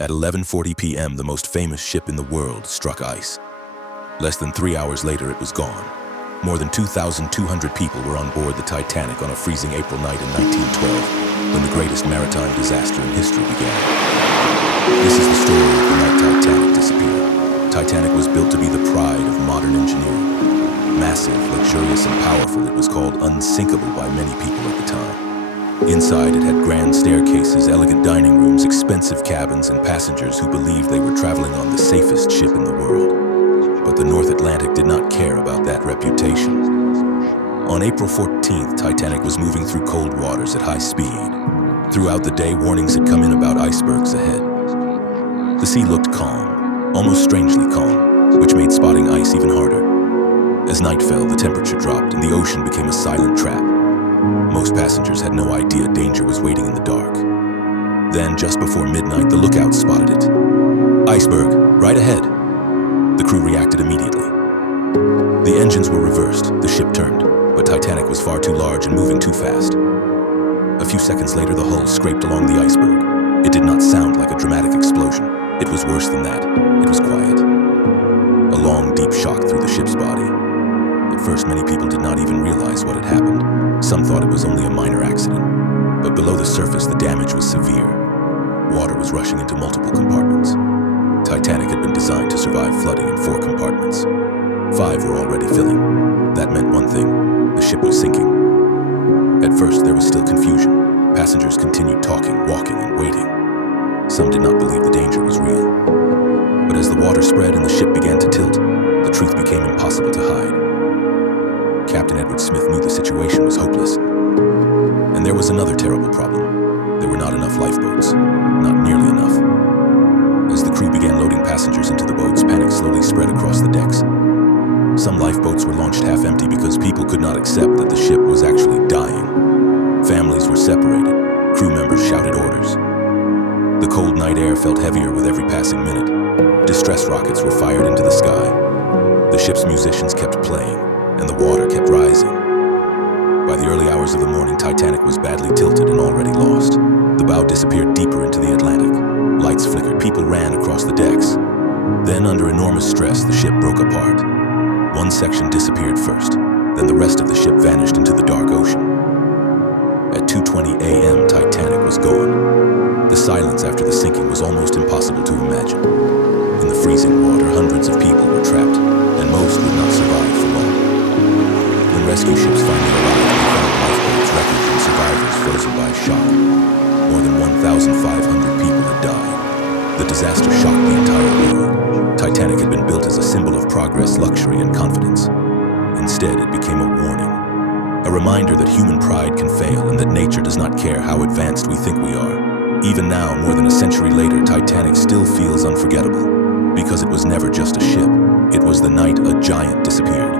At 11:40 p.m., the most famous ship in the world struck ice. Less than 3 hours later, it was gone. More than 2,200 people were on board the Titanic on a freezing April night in 1912, when the greatest maritime disaster in history began. This is the story of the night Titanic disappeared. Titanic was built to be the pride of modern engineering. Massive, luxurious, and powerful, it was called unsinkable by many people at the time. Inside, it had grand staircases, elegant dining rooms, expensive cabins, and passengers who believed they were traveling on the safest ship in the world. But the North Atlantic did not care about that reputation. On April 14th, Titanic was moving through cold waters at high speed. Throughout the day, warnings had come in about icebergs ahead. The sea looked calm, almost strangely calm, which made spotting ice even harder. As night fell, the temperature dropped and the ocean became a silent trap. Most passengers had no idea danger was waiting in the dark. Then, just before midnight, the lookout spotted it. "Iceberg, right ahead." The crew reacted immediately. The engines were reversed, the ship turned, but Titanic was far too large and moving too fast. A few seconds later, the hull scraped along the iceberg. It did not sound like a dramatic explosion. It was worse than that. It was quiet. A long, deep shock through the ship's body. At first, many people did not even realize what had happened. Some thought it was only a minor accident, but below the surface, the damage was severe. Water was rushing into multiple compartments. Titanic had been designed to survive flooding in 4 compartments. 5 were already filling. That meant one thing: the ship was sinking. At first, there was still confusion. Passengers continued talking, walking, and waiting. Some did not believe the danger was real. But as the water spread and the ship began to tilt, the truth became impossible to hide. Captain Edward Smith knew the situation was hopeless. And there was another terrible problem. There were not enough lifeboats. Not nearly enough. As the crew began loading passengers into the boats, panic slowly spread across the decks. Some lifeboats were launched half-empty because people could not accept that the ship was actually dying. Families were separated. Crew members shouted orders. The cold night air felt heavier with every passing minute. Distress rockets were fired into the sky. The ship's musicians kept playing, and the water kept rising. By the early hours of the morning, Titanic was badly tilted and already lost. The bow disappeared deeper into the Atlantic. Lights flickered, people ran across the decks. Then, under enormous stress, the ship broke apart. One section disappeared first, then the rest of the ship vanished into the dark ocean. At 2:20 a.m., Titanic was gone. The silence after the sinking was almost impossible to imagine. In the freezing water, hundreds of people were trapped, and most would not survive for long. When rescue ships finally arrived, they found lifeboats, wreckage, and survivors frozen by shock. More than 1,500 people had died. The disaster shocked the entire world. Titanic had been built as a symbol of progress, luxury, and confidence. Instead, it became a warning. A reminder that human pride can fail and that nature does not care how advanced we think we are. Even now, more than a century later, Titanic still feels unforgettable. Because it was never just a ship. It was the night a giant disappeared.